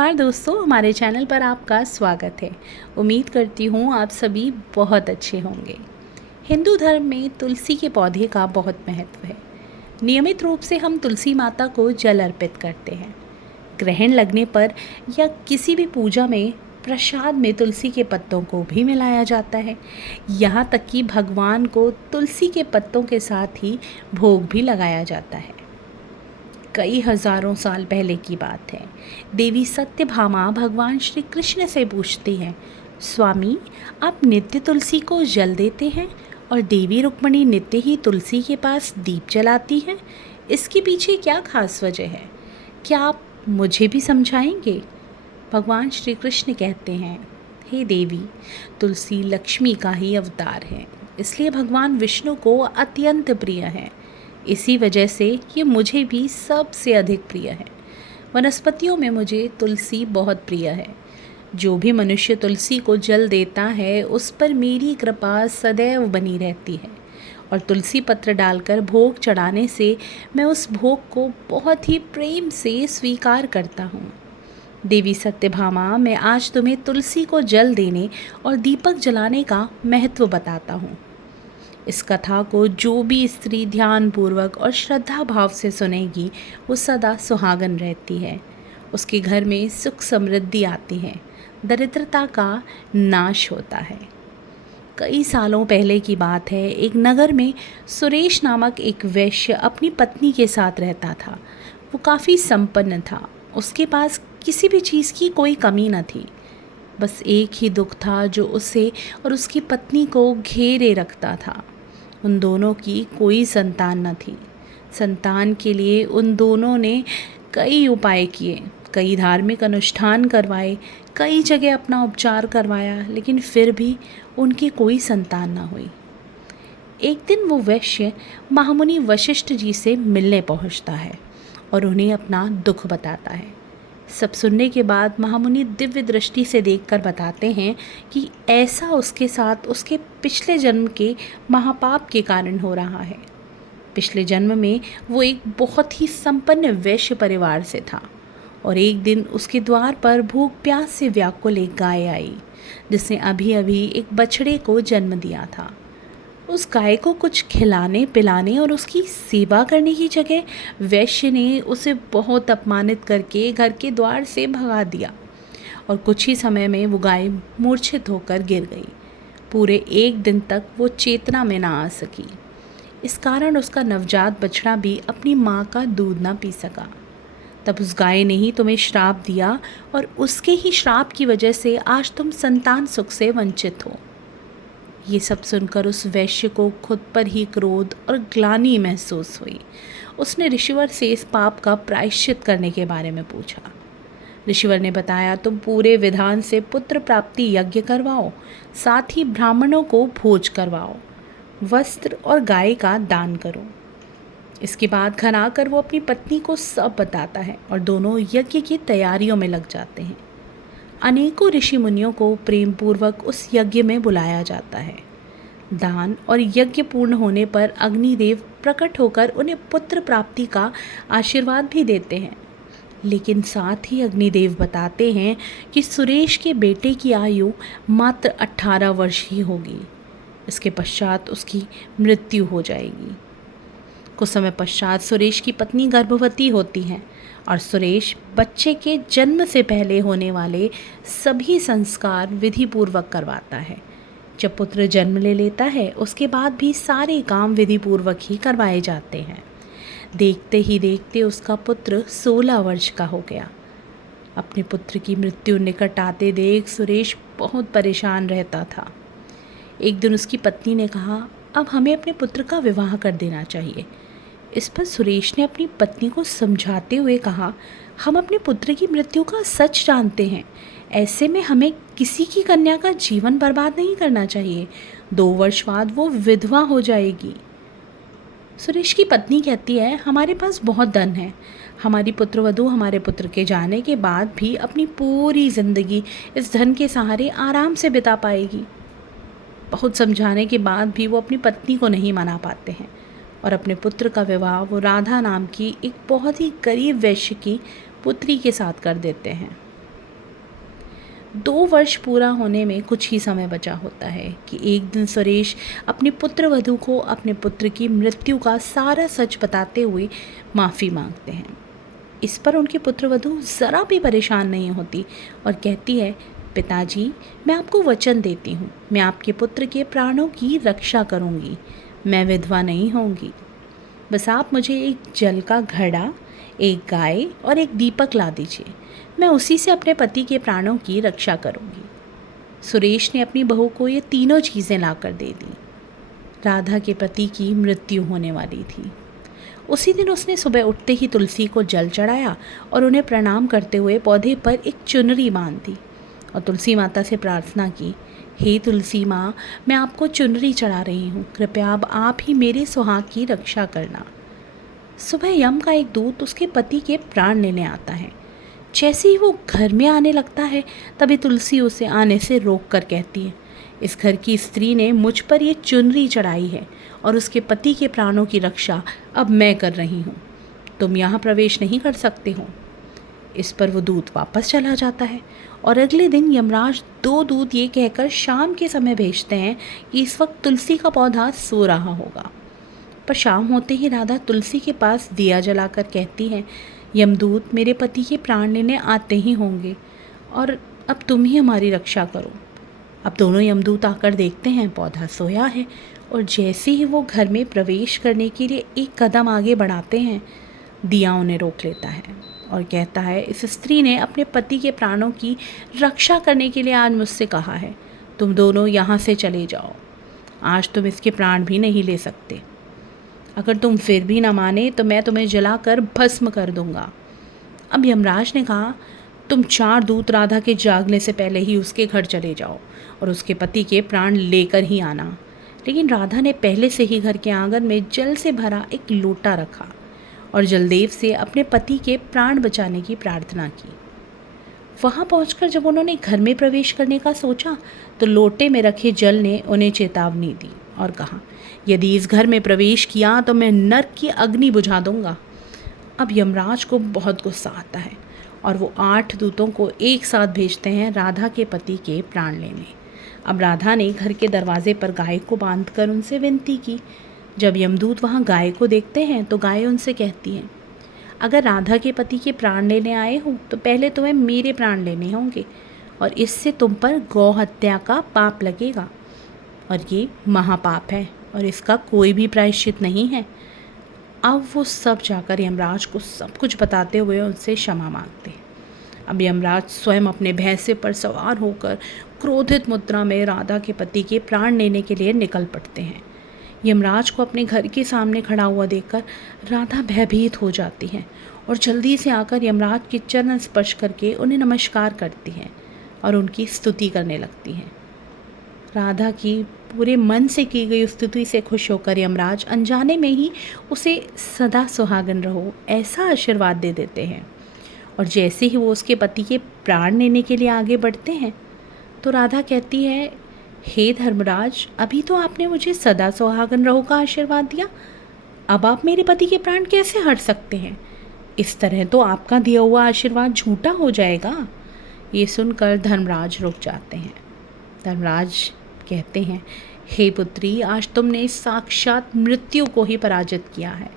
नमस्कार दोस्तों, हमारे चैनल पर आपका स्वागत है। उम्मीद करती हूँ आप सभी बहुत अच्छे होंगे। हिंदू धर्म में तुलसी के पौधे का बहुत महत्व है। नियमित रूप से हम तुलसी माता को जल अर्पित करते हैं। ग्रहण लगने पर या किसी भी पूजा में प्रसाद में तुलसी के पत्तों को भी मिलाया जाता है। यहाँ तक कि भगवान को तुलसी के पत्तों के साथ ही भोग भी लगाया जाता है। कई हजारों साल पहले की बात है। देवी सत्यभामा भगवान श्री कृष्ण से पूछती हैं, स्वामी आप नित्य तुलसी को जल देते हैं और देवी रुक्मणी नित्य ही तुलसी के पास दीप जलाती हैं। इसके पीछे क्या खास वजह है? क्या आप मुझे भी समझाएंगे? भगवान श्री कृष्ण कहते हैं, हे देवी, तुलसी लक्ष्मी का ही अवतार है, इसलिए भगवान विष्णु को अत्यंत प्रिय है। इसी वजह से ये मुझे भी सबसे अधिक प्रिय है। वनस्पतियों में मुझे तुलसी बहुत प्रिय है। जो भी मनुष्य तुलसी को जल देता है उस पर मेरी कृपा सदैव बनी रहती है और तुलसी पत्र डालकर भोग चढ़ाने से मैं उस भोग को बहुत ही प्रेम से स्वीकार करता हूँ। देवी सत्यभामा, मैं आज तुम्हें तुलसी को जल देने और दीपक जलाने का महत्व बताता हूँ। इस कथा को जो भी स्त्री ध्यानपूर्वक और श्रद्धा भाव से सुनेगी वो सदा सुहागन रहती है। उसके घर में सुख समृद्धि आती है, दरिद्रता का नाश होता है। कई सालों पहले की बात है। एक नगर में सुरेश नामक एक वैश्य अपनी पत्नी के साथ रहता था। वो काफ़ी संपन्न था। उसके पास किसी भी चीज़ की कोई कमी न थी। बस एक ही दुख था जो उसे और उसकी पत्नी को घेरे रखता था। उन दोनों की कोई संतान न थी। संतान के लिए उन दोनों ने कई उपाय किए, कई धार्मिक अनुष्ठान करवाए, कई जगह अपना उपचार करवाया, लेकिन फिर भी उनकी कोई संतान न हुई। एक दिन वो वैश्य महामुनि वशिष्ठ जी से मिलने पहुंचता है और उन्हें अपना दुख बताता है। सब सुनने के बाद महामुनि दिव्य दृष्टि से देखकर बताते हैं कि ऐसा उसके साथ उसके पिछले जन्म के महापाप के कारण हो रहा है। पिछले जन्म में वो एक बहुत ही संपन्न वैश्य परिवार से था और एक दिन उसके द्वार पर भूख प्यास से व्याकुल एक गाय आई, जिसने अभी अभी एक बछड़े को जन्म दिया था। उस गाय को कुछ खिलाने पिलाने और उसकी सेवा करने की जगह वैश्य ने उसे बहुत अपमानित करके घर के द्वार से भगा दिया और कुछ ही समय में वो गाय मूर्छित होकर गिर गई। पूरे एक दिन तक वो चेतना में ना आ सकी। इस कारण उसका नवजात बछड़ा भी अपनी माँ का दूध ना पी सका। तब उस गाय ने ही तुम्हें श्राप दिया और उसके ही श्राप की वजह से आज तुम संतान सुख से वंचित हो। ये सब सुनकर उस वैश्य को खुद पर ही क्रोध और ग्लानि महसूस हुई। उसने ऋषिवर से इस पाप का प्रायश्चित करने के बारे में पूछा। ऋषिवर ने बताया, तुम पूरे विधान से पुत्र प्राप्ति यज्ञ करवाओ, साथ ही ब्राह्मणों को भोज करवाओ, वस्त्र और गाय का दान करो। इसके बाद घर आकर वो अपनी पत्नी को सब बताता है और दोनों यज्ञ की तैयारियों में लग जाते हैं। अनेकों ऋषि मुनियों को प्रेम पूर्वक उस यज्ञ में बुलाया जाता है। दान और यज्ञ पूर्ण होने पर अग्निदेव प्रकट होकर उन्हें पुत्र प्राप्ति का आशीर्वाद भी देते हैं। लेकिन साथ ही अग्निदेव बताते हैं कि सुरेश के बेटे की आयु मात्र 18 वर्ष ही होगी। इसके पश्चात उसकी मृत्यु हो जाएगी। कुछ समय पश्चात सुरेश की पत्नी गर्भवती होती है और सुरेश बच्चे के जन्म से पहले होने वाले सभी संस्कार विधि पूर्वक करवाता है। जब पुत्र जन्म ले लेता है उसके बाद भी सारे काम विधि पूर्वक ही करवाए जाते हैं। देखते ही देखते उसका पुत्र 16 वर्ष का हो गया। अपने पुत्र की मृत्यु निकट आते देख सुरेश बहुत परेशान रहता था। एक दिन उसकी पत्नी ने कहा, अब हमें अपने पुत्र का विवाह कर देना चाहिए। इस पर सुरेश ने अपनी पत्नी को समझाते हुए कहा, हम अपने पुत्र की मृत्यु का सच जानते हैं, ऐसे में हमें किसी की कन्या का जीवन बर्बाद नहीं करना चाहिए। 2 वर्ष बाद वो विधवा हो जाएगी। सुरेश की पत्नी कहती है, हमारे पास बहुत धन है, हमारी पुत्रवधू हमारे पुत्र के जाने के बाद भी अपनी पूरी जिंदगी इस धन के सहारे आराम से बिता पाएगी। बहुत समझाने के बाद भी वो अपनी पत्नी को नहीं मना पाते हैं और अपने पुत्र का विवाह वो राधा नाम की एक बहुत ही गरीब वैश्य की पुत्री के साथ कर देते हैं। 2 वर्ष पूरा होने में कुछ ही समय बचा होता है कि एक दिन सुरेश अपनी पुत्रवधू को अपने पुत्र की मृत्यु का सारा सच बताते हुए माफ़ी मांगते हैं। इस पर उनकी पुत्रवधू ज़रा भी परेशान नहीं होती और कहती है, पिताजी, मैं आपको वचन देती हूँ, मैं आपके पुत्र के प्राणों की रक्षा करूँगी, मैं विधवा नहीं होंगी। बस आप मुझे एक जल का घड़ा, एक गाय और एक दीपक ला दीजिए, मैं उसी से अपने पति के प्राणों की रक्षा करूँगी। सुरेश ने अपनी बहू को ये तीनों चीज़ें लाकर दे दी। राधा के पति की मृत्यु होने वाली थी। उसी दिन उसने सुबह उठते ही तुलसी को जल चढ़ाया और उन्हें प्रणाम करते हुए पौधे पर एक चुनरी बांध दी और तुलसी माता से प्रार्थना की, हे तुलसी माँ, मैं आपको चुनरी चढ़ा रही हूँ, कृपया अब आप ही मेरे सुहाग की रक्षा करना। सुबह यम का एक दूत उसके पति के प्राण लेने आता है। जैसे ही वो घर में आने लगता है तभी तुलसी उसे आने से रोक कर कहती है, इस घर की स्त्री ने मुझ पर ये चुनरी चढ़ाई है और उसके पति के प्राणों की रक्षा अब मैं कर रही हूँ, तुम यहाँ प्रवेश नहीं कर सकते हो। इस पर वो दूत वापस चला जाता है और अगले दिन यमराज 2 दूत ये कहकर शाम के समय भेजते हैं कि इस वक्त तुलसी का पौधा सो रहा होगा। पर शाम होते ही राधा तुलसी के पास दिया जलाकर कहती है, यमदूत मेरे पति के प्राण लेने आते ही होंगे और अब तुम ही हमारी रक्षा करो। अब दोनों यमदूत आकर देखते हैं पौधा सोया है और जैसे ही वो घर में प्रवेश करने के लिए एक कदम आगे बढ़ाते हैं, दिया उन्हें रोक लेता है और कहता है, इस स्त्री ने अपने पति के प्राणों की रक्षा करने के लिए आज मुझसे कहा है, तुम दोनों यहाँ से चले जाओ, आज तुम इसके प्राण भी नहीं ले सकते। अगर तुम फिर भी ना माने तो मैं तुम्हें जलाकर भस्म कर दूंगा। अब यमराज ने कहा, तुम 4 दूत राधा के जागने से पहले ही उसके घर चले जाओ और उसके पति के प्राण लेकर ही आना। लेकिन राधा ने पहले से ही घर के आंगन में जल से भरा एक लोटा रखा और जलदेव से अपने पति के प्राण बचाने की प्रार्थना की। वहाँ पहुंचकर जब उन्होंने घर में प्रवेश करने का सोचा तो लोटे में रखे जल ने उन्हें चेतावनी दी और कहा, यदि इस घर में प्रवेश किया तो मैं नरक की अग्नि बुझा दूंगा। अब यमराज को बहुत गुस्सा आता है और वो 8 दूतों को एक साथ भेजते हैं राधा के पति के प्राण लेने। अब राधा ने घर के दरवाजे पर गाय को बांधकर उनसे विनती की। जब यमदूत वहाँ गाय को देखते हैं तो गाय उनसे कहती है, अगर राधा के पति के प्राण लेने आए हो तो पहले तुम्हें मेरे प्राण लेने होंगे और इससे तुम पर गौ हत्या का पाप लगेगा और ये महापाप है और इसका कोई भी प्रायश्चित नहीं है। अब वो सब जाकर यमराज को सब कुछ बताते हुए उनसे क्षमा मांगते हैं। अब यमराज स्वयं अपने भैंसे पर सवार होकर क्रोधित मुद्रा में राधा के पति के प्राण लेने के लिए निकल पड़ते हैं। यमराज को अपने घर के सामने खड़ा हुआ देखकर राधा भयभीत हो जाती है और जल्दी से आकर यमराज के चरण स्पर्श करके उन्हें नमस्कार करती हैं और उनकी स्तुति करने लगती हैं। राधा की पूरे मन से की गई स्तुति से खुश होकर यमराज अनजाने में ही उसे सदा सुहागन रहो ऐसा आशीर्वाद दे देते हैं। और जैसे ही वो उसके पति के प्राण लेने के लिए आगे बढ़ते हैं तो राधा कहती है, हे धर्मराज, अभी तो आपने मुझे सदा सुहागन रहो का आशीर्वाद दिया, अब आप मेरे पति के प्राण कैसे हट सकते हैं? इस तरह तो आपका दिया हुआ आशीर्वाद झूठा हो जाएगा। ये सुनकर धर्मराज रुक जाते हैं। धर्मराज कहते हैं, हे पुत्री, आज तुमने साक्षात मृत्यु को ही पराजित किया है।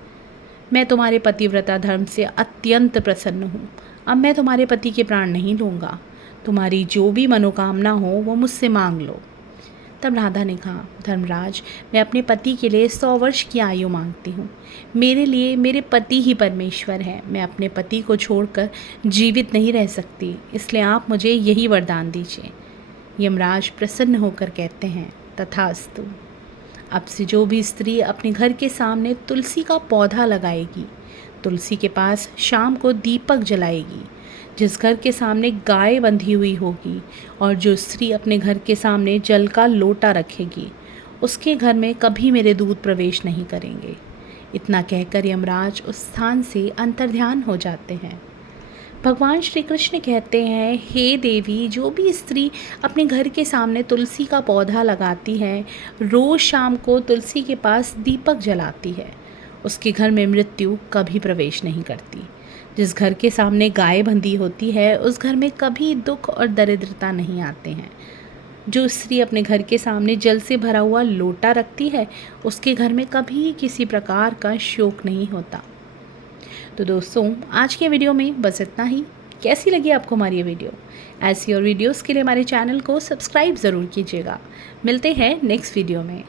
मैं तुम्हारे पतिव्रता धर्म से अत्यंत प्रसन्न हूँ। अब मैं तुम्हारे पति के प्राण नहीं लूँगा। तुम्हारी जो भी मनोकामना हो वो मुझसे मांग लो। तब राधा ने कहा, धर्मराज, मैं अपने पति के लिए 100 वर्ष की आयु मांगती हूँ। मेरे लिए मेरे पति ही परमेश्वर है। मैं अपने पति को छोड़कर जीवित नहीं रह सकती, इसलिए आप मुझे यही वरदान दीजिए। यमराज प्रसन्न होकर कहते हैं, तथास्तु। अब से जो भी स्त्री अपने घर के सामने तुलसी का पौधा लगाएगी, तुलसी के पास शाम को दीपक जलाएगी, जिस घर के सामने गाय बंधी हुई होगी और जो स्त्री अपने घर के सामने जल का लोटा रखेगी, उसके घर में कभी मेरे दूत प्रवेश नहीं करेंगे। इतना कहकर यमराज उस स्थान से अंतर्ध्यान हो जाते हैं। भगवान श्री कृष्ण कहते हैं, हे देवी, जो भी स्त्री अपने घर के सामने तुलसी का पौधा लगाती है, रोज़ शाम को तुलसी के पास दीपक जलाती है, उसके घर में मृत्यु कभी प्रवेश नहीं करती। जिस घर के सामने गाय बंधी होती है उस घर में कभी दुख और दरिद्रता नहीं आते हैं। जो स्त्री अपने घर के सामने जल से भरा हुआ लोटा रखती है उसके घर में कभी किसी प्रकार का शोक नहीं होता। तो दोस्तों, आज के वीडियो में बस इतना ही। कैसी लगी आपको हमारी ये वीडियो? ऐसी और वीडियोस के लिए हमारे चैनल को सब्सक्राइब ज़रूर कीजिएगा। मिलते हैं नेक्स्ट वीडियो में।